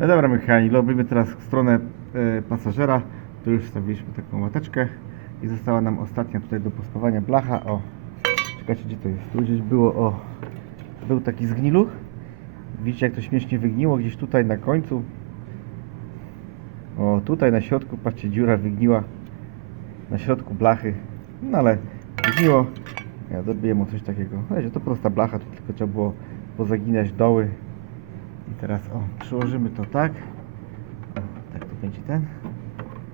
No dobra, Michał, robimy teraz stronę e, pasażera. Tu już wstawiliśmy taką łateczkę i została nam ostatnia tutaj do pospawania blacha. O, czekajcie, gdzie to jest? Tu gdzieś było, o, był taki zgniluch. Widzicie, jak to śmiesznie wygniło gdzieś tutaj na końcu. O, tutaj na środku, patrzcie, dziura wygniła na środku blachy. No ale wygniło. Ja dobiję mu coś takiego. Wiecie, to prosta blacha, tu tylko trzeba było pozaginać doły. I teraz o, przyłożymy to tak. O, tak to będzie ten.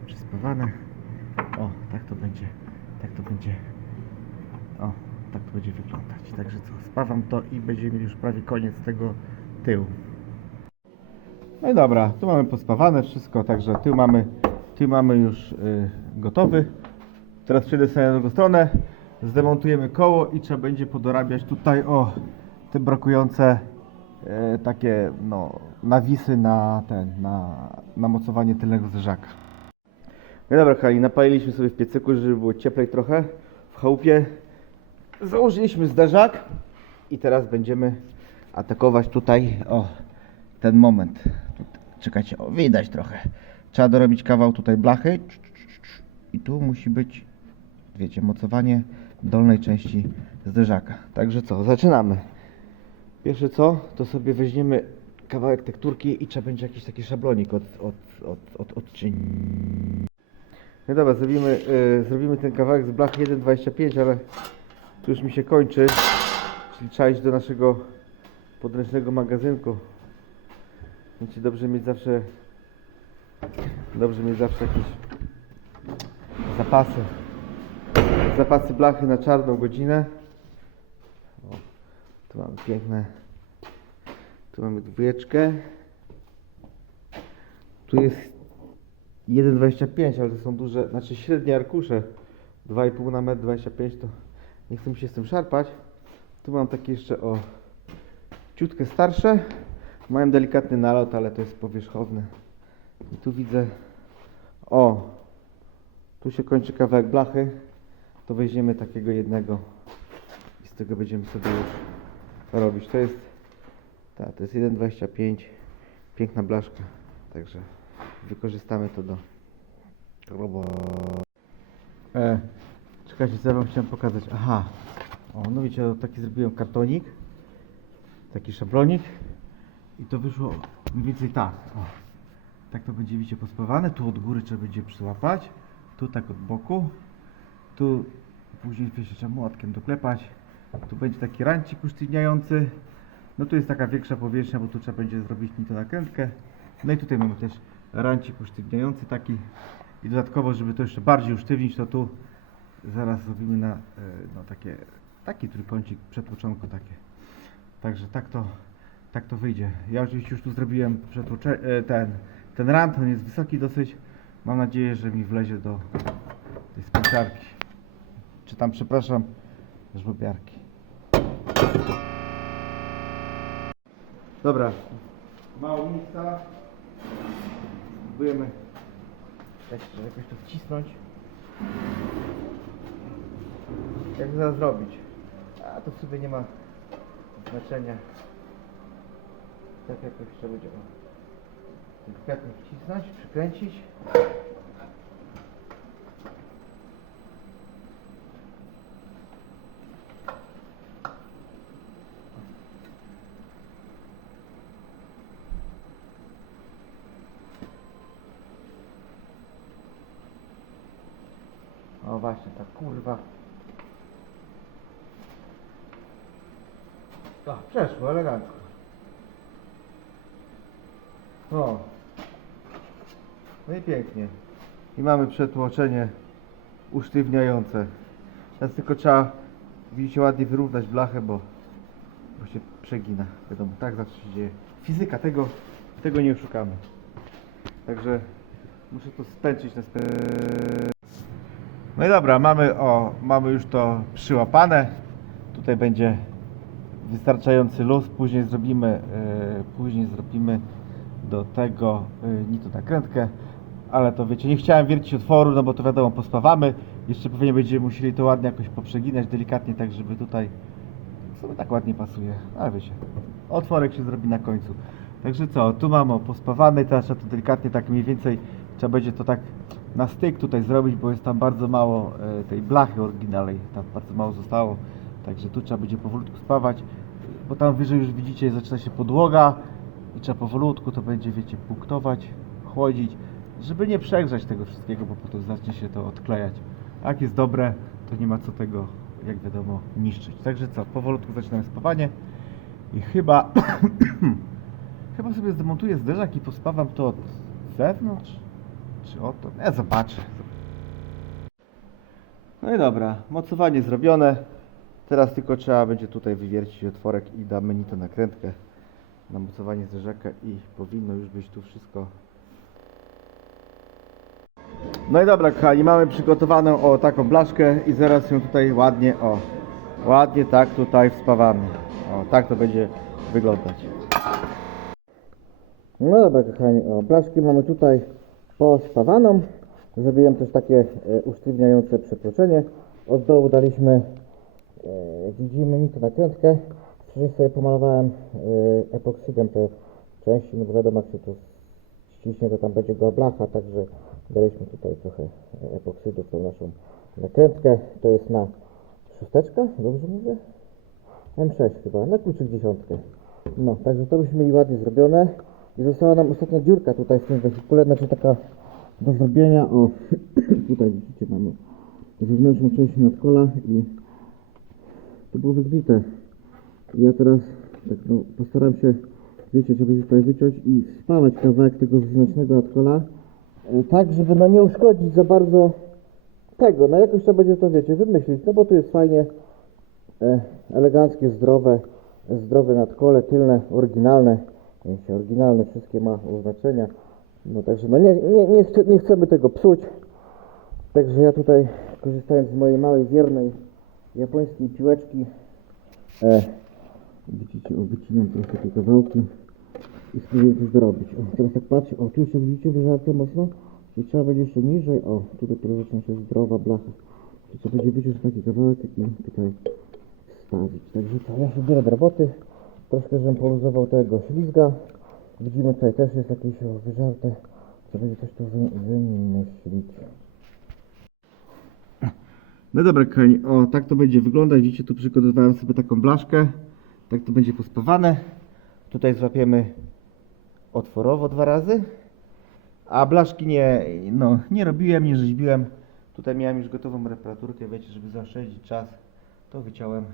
Przyspawane. O, tak to będzie. Tak to będzie. O, tak to będzie wyglądać. Także co, spawam to i będziemy już prawie koniec tego tyłu. No i dobra, tu mamy pospawane wszystko, także tył mamy, tył mamy już y, gotowy. Teraz przejdę sobie na drugą stronę, zdemontujemy koło i trzeba będzie podorabiać tutaj o te brakujące e, takie no, nawisy na ten, na, mocowanie tylnego zderzaka. No dobra, kochani, napaliliśmy sobie w piecyku, żeby było cieplej trochę w chałupie. Założyliśmy zderzak i teraz będziemy atakować tutaj, o, ten moment. Czekajcie, o, widać trochę. Trzeba dorobić kawał tutaj blachy i tu musi być, wiecie, mocowanie dolnej części zderzaka. Także co, zaczynamy. Pierwsze co, to sobie weźmiemy kawałek tekturki i trzeba będzie jakiś taki szablonik od, od, od, od, odczynić. No dobra, zrobimy, y, zrobimy ten kawałek z blachy 1,25, ale tu już mi się kończy, czyli trzeba iść do naszego podręcznego magazynku. Wiecie, dobrze mieć zawsze, dobrze mieć zawsze jakieś zapasy. Zapasy blachy na czarną godzinę. Tu mamy piękne, tu mamy dwójeczkę. Tu jest 1,25, ale to są duże, znaczy średnie arkusze. 2,5 na 1,25 m to nie chcę mi się z tym szarpać. Tu mam takie jeszcze o ciutkę starsze. Mają delikatny nalot, ale to jest powierzchowne. I tu widzę, o, tu się kończy kawałek blachy. To weźmiemy takiego jednego i z tego będziemy sobie już robić. To jest, ta, to jest 1,25, piękna blaszka. Także wykorzystamy to do roboty. E, czekajcie, co ja wam chciałem pokazać. Aha, o, no widzicie, taki zrobiłem kartonik, taki szablonik i to wyszło mniej więcej tak. O, tak to będzie, widzicie, pospawane. Tu od góry trzeba będzie przyłapać, tu tak od boku, tu później wiecie, trzeba młotkiem doklepać. Tu będzie taki rancik usztywniający. No tu jest taka większa powierzchnia, bo tu trzeba będzie zrobić nito nakrętkę. No i tutaj mamy też rancik usztywniający taki. I dodatkowo, żeby to jeszcze bardziej usztywnić, to tu zaraz zrobimy na e, no, takie, taki trójkącik, przetłoczonko takie. Także tak to, tak to wyjdzie. Ja oczywiście już tu zrobiłem e, ten, ten rant, on jest wysoki dosyć. Mam nadzieję, że mi wlezie do tej spięciarki. Czy tam, przepraszam, żłobiarki. Dobra, mało miejsca. Spróbujemy jeszcze jakoś to wcisnąć. Jak to zrobić? A to w sumie nie ma znaczenia. Tak jakoś trzeba będzie delikatnie wcisnąć, przykręcić. O właśnie, ta kurwa. A, przeszło, elegancko. O. No i pięknie. I mamy przetłoczenie usztywniające. Teraz tylko trzeba, widzicie, ładnie wyrównać blachę, bo, bo się przegina. Wiadomo, tak zawsze się dzieje. Fizyka, tego, tego nie oszukamy. Także muszę to spęczyć na spę... No i dobra, mamy, o, mamy już to przyłapane. Tutaj będzie wystarczający luz. Później zrobimy, yy, później zrobimy do tego yy, ni to nakrętkę. Ale to wiecie, nie chciałem wiercić otworu, no bo to wiadomo, pospawamy. Jeszcze pewnie będziemy musieli to ładnie jakoś poprzeginać delikatnie, tak żeby tutaj w sumie tak ładnie pasuje. Ale wiecie, otworek się zrobi na końcu. Także co, tu mam o pospawany, teraz trzeba to delikatnie tak mniej więcej, trzeba będzie to tak na styk tutaj zrobić, bo jest tam bardzo mało e, tej blachy oryginalnej, tam bardzo mało zostało. Także tu trzeba będzie powolutku spawać, bo tam wyżej już widzicie zaczyna się podłoga i trzeba powolutku to będzie, wiecie, punktować, chłodzić, żeby nie przegrzać tego wszystkiego, bo potem zacznie się to odklejać. Jak jest dobre, to nie ma co tego, jak wiadomo, niszczyć. Także co, powolutku zaczynamy spawanie i chyba Chyba sobie zdemontuję zderzak i pospawam to od zewnątrz. Czy o to? Ja zobaczę. No i dobra, mocowanie zrobione. Teraz tylko trzeba będzie tutaj wywiercić otworek i damy ni nakrętkę na mocowanie zderzaka i powinno już być tu wszystko. No i dobra kochani, mamy przygotowaną o taką blaszkę i zaraz ją tutaj ładnie, o, ładnie tak tutaj wspawamy. O, tak to będzie wyglądać. No dobra kochani, o, blaszki mamy tutaj pospawaną. Zrobiłem też takie e, usztywniające przekroczenie. Od dołu daliśmy, e, widzimy nitę nakrętkę. Wcześniej sobie pomalowałem e, epoksydem te części, no bo wiadomo jak się to ściśnie, to tam będzie goła blacha, także daliśmy tutaj trochę epoksydu w tą naszą nakrętkę. To jest na szósteczkę, dobrze mówię? M6 chyba, na kluczyk dziesiątkę. No, także to byśmy mieli ładnie zrobione. I została nam ostatnia dziurka tutaj w tym wehikule, znaczy taka do zrobienia. O, tutaj widzicie mamy wewnętrzną część nadkola i to było wygbite. I ja teraz tak no, postaram się, wiecie, żeby tutaj wyciąć i spalać kawałek tego wewnętrznego nadkola. e, Tak, żeby no nie uszkodzić za bardzo tego. No jakoś trzeba będzie to, wiecie, wymyślić. No bo tu jest fajnie e, eleganckie, zdrowe, zdrowe nadkole, tylne, oryginalne. Wiecie, oryginalne wszystkie ma oznaczenia. No także no nie, nie, nie, chce, nie chcemy tego psuć. Także ja tutaj korzystając z mojej małej, wiernej japońskiej piłeczki e, widzicie, o, wycinam trochę te kawałki i spróbuję coś dorobić. O, teraz tak patrzę, o tu jeszcze widzicie wyżarte mocno? Czyli trzeba będzie jeszcze niżej, o tutaj teraz zaczyna się zdrowa blacha. To będzie wyciąć taki kawałek i tutaj wstawić. Także to ja się biorę do roboty. Troszkę, żebym poluzował tego ślizga. Widzimy tutaj też jest jakieś wyżarte. Trzeba będzie coś tu wy, wymyślić. No dobra, kochani, o tak to będzie wyglądać. Widzicie, tu przygotowałem sobie taką blaszkę. Tak to będzie pospawane. Tutaj złapiemy otworowo dwa razy. A blaszki nie, no, nie robiłem, nie rzeźbiłem. Tutaj miałem już gotową reparaturkę, wiecie, żeby zaoszczędzić czas. To wyciąłem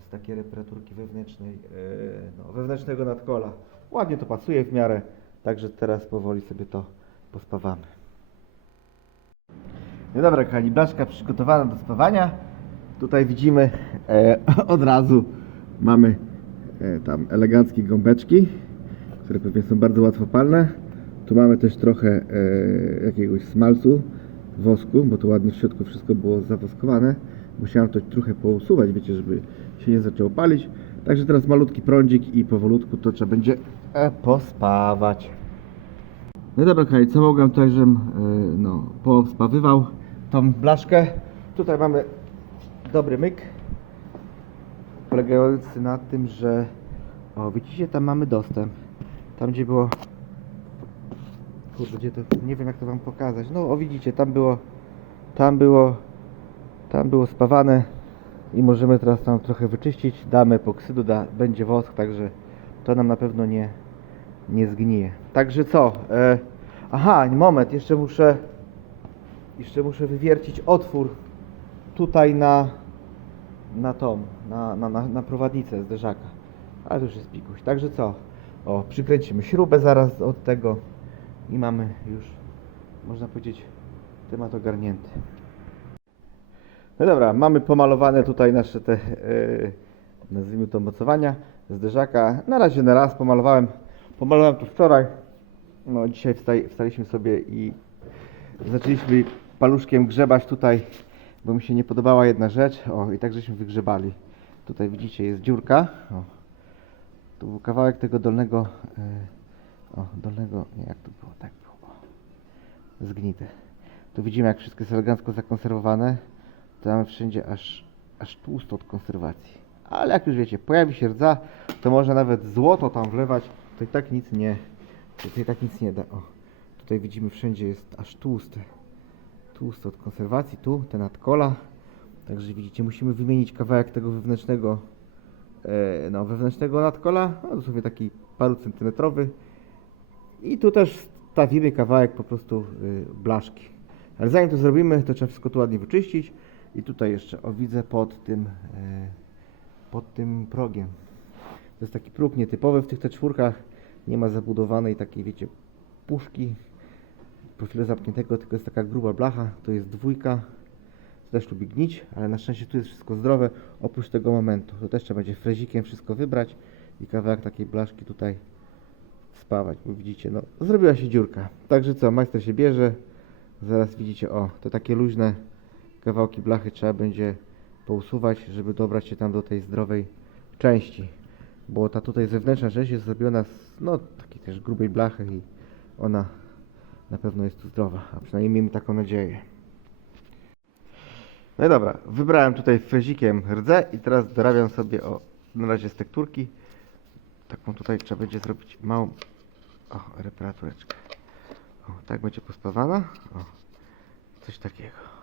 z takiej reparaturki wewnętrznej, yy, no, wewnętrznego nadkola. Ładnie to pasuje w miarę, także teraz powoli sobie to pospawamy. No dobra, kochani, blaszka przygotowana do spawania. Tutaj widzimy e, od razu mamy e, tam eleganckie gąbeczki, które pewnie są bardzo łatwo palne. Tu mamy też trochę e, jakiegoś smalcu, wosku, bo to ładnie w środku wszystko było zawoskowane. Musiałem to trochę pousuwać, wiecie, żeby się nie zaczęło palić. Także teraz malutki prądzik i powolutku to trzeba będzie e, pospawać. No dobra, kochani, co mogłem tutaj, żebym yy, no, pospawywał tą blaszkę. Tutaj mamy dobry myk, polegający na tym, że o, widzicie, tam mamy dostęp. Tam, gdzie było kurde, gdzie to, nie wiem jak to wam pokazać. No, o widzicie, tam było, tam było, tam było spawane i możemy teraz tam trochę wyczyścić. Damy epoksydu, da, będzie wosk, także to nam na pewno nie, nie zgnije. Także co? E, aha, moment, jeszcze muszę jeszcze muszę wywiercić otwór tutaj na na tą, na, na, na, na prowadnicę zderzaka. Ale już jest pikuś. Także co? O, przykręcimy śrubę zaraz od tego i mamy już, można powiedzieć, temat ogarnięty. No dobra, mamy pomalowane tutaj nasze te, yy, nazwijmy to mocowania zderzaka. Na razie na raz pomalowałem. Pomalowałem to wczoraj. No dzisiaj wstaj, wstaliśmy sobie i zaczęliśmy paluszkiem grzebać tutaj, bo mi się nie podobała jedna rzecz. O, i tak żeśmy wygrzebali. Tutaj widzicie, jest dziurka. O. Tu był kawałek tego dolnego, yy, o, dolnego, nie jak to było, tak było. Zgnite. Tu widzimy, jak wszystko jest elegancko zakonserwowane. To mamy wszędzie aż, aż tłusto od konserwacji. Ale jak już wiecie, pojawi się rdza, to można nawet złoto tam wlewać Tutaj tak nic nie, tutaj tak nic nie da. O, tutaj widzimy wszędzie jest aż tłuste. Tłuste od konserwacji, tu te nadkola. Także widzicie, musimy wymienić kawałek tego wewnętrznego, e, no wewnętrznego nadkola, no dosłownie taki paru centymetrowy. I tu też stawimy kawałek po prostu y, blaszki. Ale zanim to zrobimy, to trzeba wszystko tu ładnie wyczyścić. I tutaj jeszcze, o widzę pod tym, e, pod tym progiem. To jest taki próg nietypowy w tych te czwórkach. Nie ma zabudowanej takiej, wiecie, puszki profilu zamkniętego, tylko jest taka gruba blacha. To jest dwójka. To też lubi gnić, ale na szczęście tu jest wszystko zdrowe, oprócz tego momentu. To też trzeba będzie frezikiem wszystko wybrać i kawałek takiej blaszki tutaj spawać, bo widzicie, no zrobiła się dziurka. Także co, majster się bierze. Zaraz widzicie, o, te takie luźne kawałki blachy trzeba będzie pousuwać, żeby dobrać się tam do tej zdrowej części. Bo ta tutaj zewnętrzna część jest zrobiona z, no, takiej też grubej blachy i ona na pewno jest tu zdrowa, a przynajmniej miejmy taką nadzieję. No i dobra, wybrałem tutaj frezikiem rdzę i teraz dorabiam sobie o, na razie z tekturki. Taką tutaj trzeba będzie zrobić małą, o, reparatureczkę. O, tak będzie pospawana. O, coś takiego.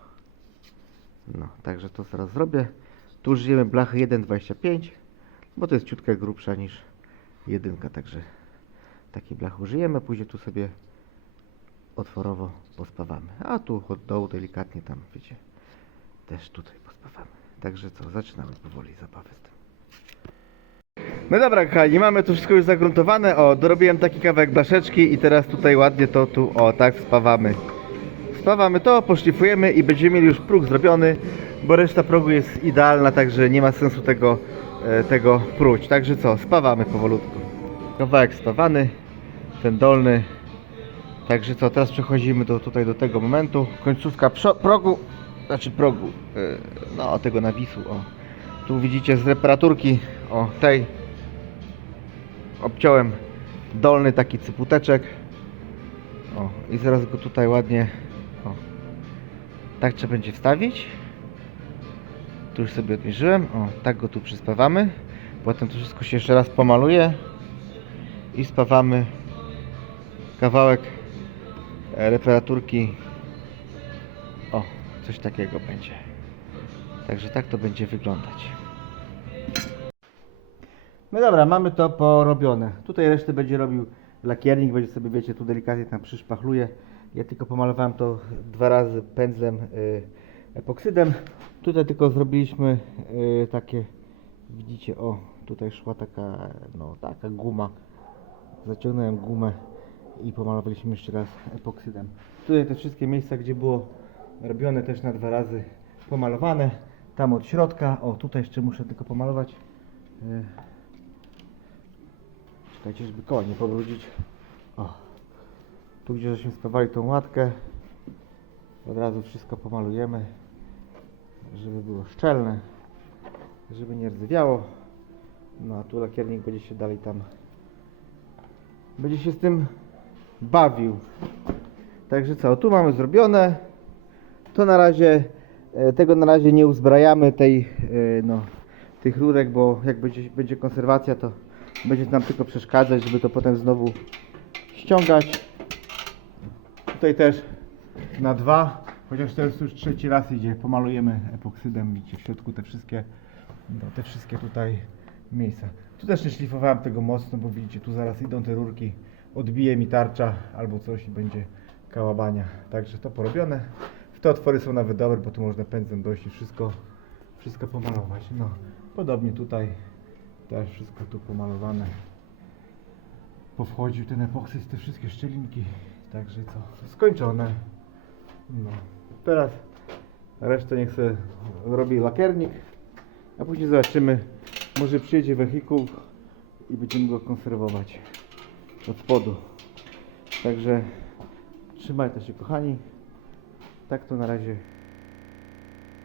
No, także to zaraz zrobię. Tu użyjemy blachy 1,25, bo to jest ciutkę grubsza niż jedynka, także takiej blachy użyjemy. Później tu sobie otworowo pospawamy. A tu od dołu delikatnie tam, wiecie, też tutaj pospawamy. Także co, zaczynamy powoli zabawę z tym. No dobra, kochani, mamy tu wszystko już zagruntowane. O, dorobiłem taki kawałek blaszeczki i teraz tutaj ładnie to tu, o, tak spawamy. Spawamy to, poszlifujemy i będziemy mieli już próg zrobiony, bo reszta progu jest idealna, także nie ma sensu tego, e, tego pruć. Także co, spawamy powolutku. Kawałek spawany, ten dolny. Także co, teraz przechodzimy do, tutaj do tego momentu. Końcówka progu, znaczy progu, e, no tego nawisu, o. Tu widzicie z reparaturki, o tej obciąłem dolny taki cyputeczek. O, i zaraz go tutaj ładnie, tak trzeba będzie wstawić. Tu już sobie odmierzyłem, o, tak go tu przyspawamy. Potem to wszystko się jeszcze raz pomaluje i spawamy kawałek e, reparaturki. O, coś takiego będzie. Także tak to będzie wyglądać. No dobra, mamy to porobione. Tutaj resztę będzie robił lakiernik, będzie sobie, wiecie, tu delikatnie tam przyszpachluje. Ja tylko pomalowałem to dwa razy pędzlem y, epoksydem. Tutaj tylko zrobiliśmy y, takie, widzicie, o, tutaj szła taka, no, taka guma. Zaciągnąłem gumę i pomalowaliśmy jeszcze raz epoksydem. Tutaj te wszystkie miejsca, gdzie było robione też na dwa razy pomalowane. Tam od środka, o, tutaj jeszcze muszę tylko pomalować. Y, Czekajcie, żeby koła nie pobrudzić. O. Tu gdzie żeśmy spawali tą łatkę, od razu wszystko pomalujemy, żeby było szczelne, żeby nie rdzewiało. No a tu lakiernik będzie się dalej tam, będzie się z tym bawił. Także co, tu mamy zrobione. To na razie, e, tego na razie nie uzbrajamy tej, e, no, tych rurek, bo jak będzie, będzie konserwacja, to będzie nam tylko przeszkadzać, żeby to potem znowu ściągać. Tutaj też na dwa, chociaż to jest już trzeci raz idzie, pomalujemy epoksydem, widzicie w środku te wszystkie, no, te wszystkie tutaj miejsca. Tu też nie szlifowałem tego mocno, bo widzicie, tu zaraz idą te rurki, odbije mi tarcza albo coś i będzie kałabania. Także to porobione. W te otwory są nawet dobre, bo tu można pędzlem dojść i wszystko, wszystko pomalować. No, podobnie tutaj też wszystko tu pomalowane. Powchodził ten epoksyd, te wszystkie szczelinki. Także co, skończone. No. Teraz resztę niech sobie robi lakiernik, a później zobaczymy, może przyjedzie wehikuł i będziemy go konserwować od spodu. Także trzymajcie się kochani. Tak to na razie